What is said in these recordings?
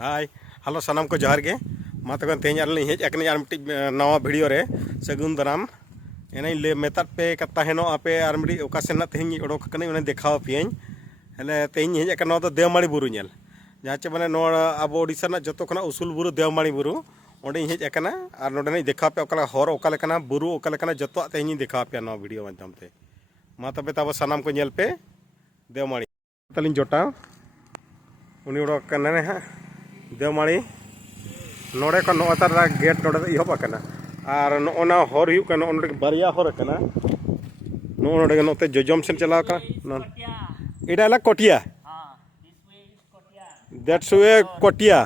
Hi hello सनम को जोहार गे मा तक तेज हेज आर मिट्टी नवा भिडियो रे सगुन दाराम एने ले मेता पे कताहेनो आपे आर मिट्टी ओकासेना तेज उड़ोक कने उन्हें देखाव पियन हेले तेज हेज आकन तो देवमाड़ी बुरु नेल जहाँ चे माने अब ओडिशा ना जतो खना उसूल बुरु देवमाड़ी बुरु ओंडे हेज आकना आर नोडे देखाव पे ओकला हर ओकालेकना बुरु ओकालेकना जतो तेज देखाव पे नवा भिडियो माध्यम ते मा तबे तब सनम को नेल पे देवमाड़ी तलिन जोटा उनी उड़ोक कने ने हा देवमाड़ी नोड़े को नोतार गेट नोड़े इहब आकना और नोना हर हुयुक कना नोड़े बारिया हर आकना नोड़े नोते जोजम सेन चलाव का इटा ला कोटिया दैट्स वे कोटिया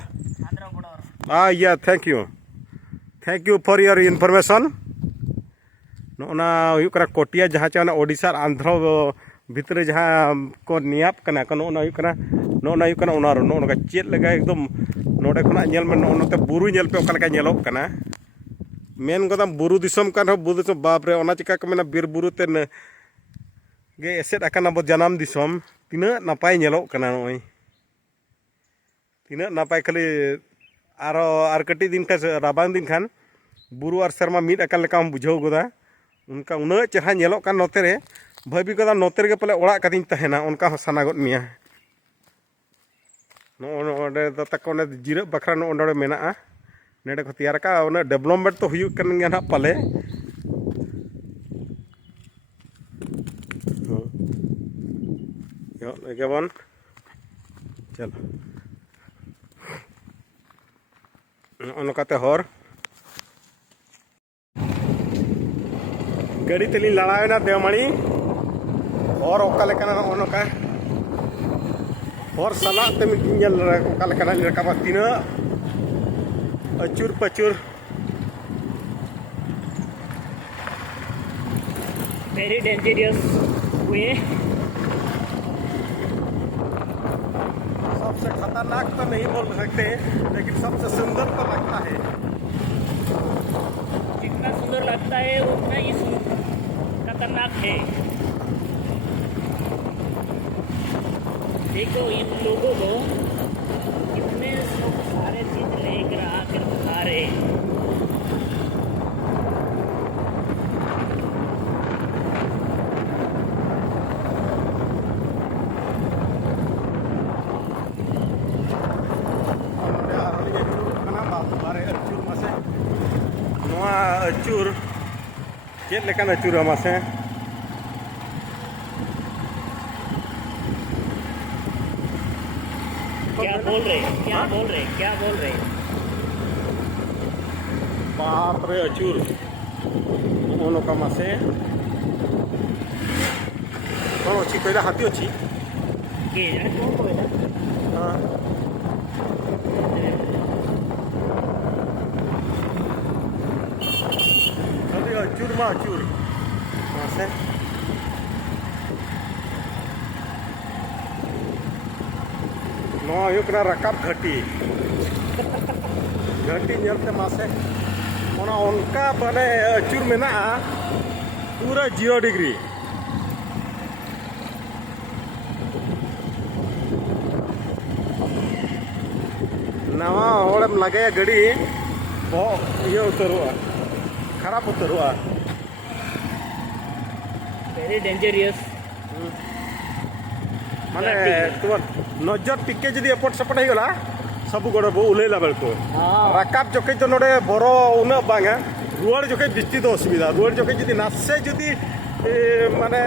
या thank you for your information नोना हुयुक कना कोटिया जहाँ चे ओडिशा आंध्र भितर जहाँ को नियाप कना को नोना हुयुक कना नोना हुयुक कना ओनार नोना चेद लगा एकदम नोड़े खुना नेल में नोते बुरु नेल पे ओका नेलोग कना मेन गदाम बुरु दिसम कान हो बुरु दिसम बाप रे ओना चिका को मेना बीर बुरु ते गे एसेट आकना बो जनाम दिसम तिना नापाय नेलोग कना नोय तिना नापाय खाली आर कटी दिन का राबांग दिन खान बुरु आर शर्मा मीट आकन लेका हम बुझाव गोदा उनका उना चेहरा नेलोग कान नोते रे भाभी गदा नोते रे पले ओड़ा कदिन तहेना उनका हो साना गद मिया नोडे दो तक जीरा बखरा नोडे मेना नेडे को तैयार का डेवलपमेंट तो हुयुक कन गया ना पाले गेबन चलो नोकाते हर गाड़ी तेली लड़ावेना देवमाड़ी हर ओका लेकना नोका और सला ते मिल ओका लड़का तीन अचूर पचूर वेरी डेंजरियस वे सबसे खतरनाक तो नहीं बोल सकते लेकिन सबसे सुंदर तो लगता है जितना सुंदर लगता है उतना ही खतरनाक है। देखो इन लोगों को कितने सारे चीज लेकर आकर खा रहे अचूर चेद लेकान अचूर मासे क्या बोल रहे बाप रे अचूर नोका मासे कौन अच्छी कहला हाथी अच्छी के जाने कौन कहला अचूर मासे रकाब घटी नेलते मासे उनका बने अचूर में पूरा 0 डिग्री नवा होड़म लगे गड़ी ये उतरुआ खराब उतरुआ वेरी डेंजरियस माने तुम नजर टिके जदि एपट सेपट हो गला सब गोड़ बो उलेला बेल को रकाब जोके तो नोडे बरो उना बांगा रुआड़ जोके बिस्ती तो असुविधा रुआड़ जोके जदि नासे जदि माने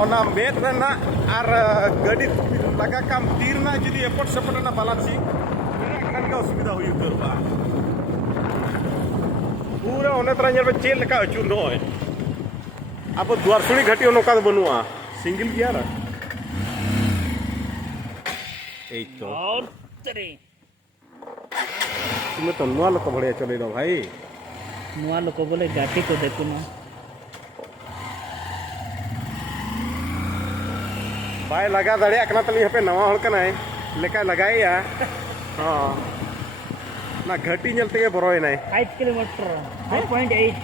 ओना मेट रेना आर गाड़ी लगा काम तीर ना जदि एपट सेपट ना बालांसी खान का असुविधा हुई करबा पूरा ओने तरह नेल चेल लेका अचूर नय अब द्वारसुणी घाटी नोका बनुआ सिंगल गियर तो और तेरे तुम्हें तो नुआ लोक बढ़िया चले रो भाई नुआ लोग बोले गाठी को देखो ना बाय लगा दाड़िया कना तली पे नवा हल कना लेका लगाया हां ना घाटी नेलते के बरोय नाय 5 किलोमीटर 5.8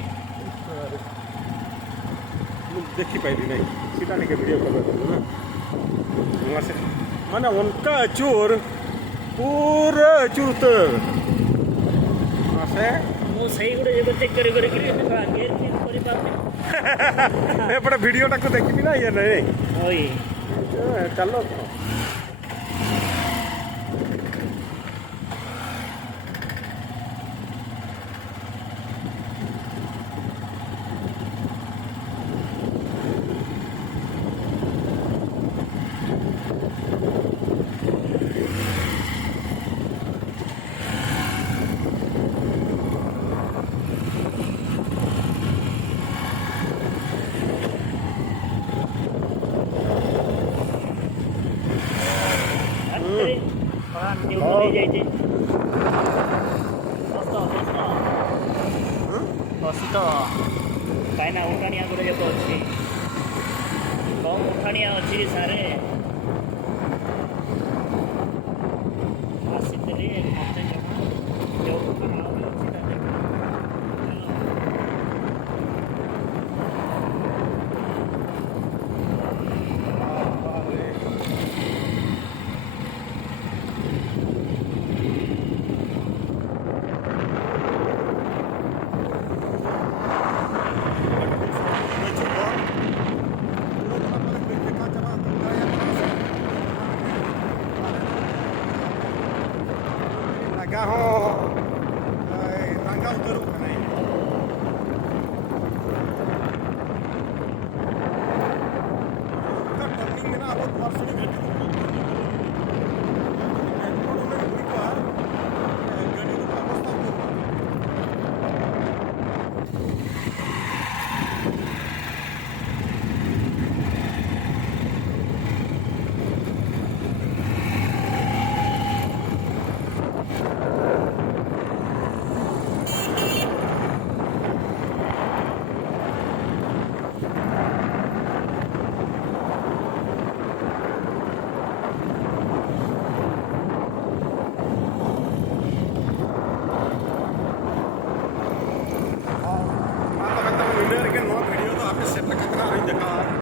देखी पाई नहीं सीधा लेके वीडियो कर रहा था ना माने उनका अचूर पूरा चूरते से ମୁଁ ସେଇ ଗୋଟେ ଯେବେ ଚେକ୍ କରି ଆଗେ ଚେକ୍ କରିପାରୁନି ଏପଟେ ଭିଡ଼ିଓଟାକୁ ଦେଖିବି ନା ଇଏ ନାହିଁ ହଇ ଚାଲ ଯାଇଛେ ବସି ତ କାହିଁକିନା ଉଠାଣିଆ ଗୋଟେ ଯାକ ଅଛି କମ୍ ଉଠାଣିଆ ଅଛି ସାରେ ଆସିଥିଲି ମତେ ଯେଉଁ ଦୋକାନ ଆହୁରି ଅଛି ତା Naga ho, naga utar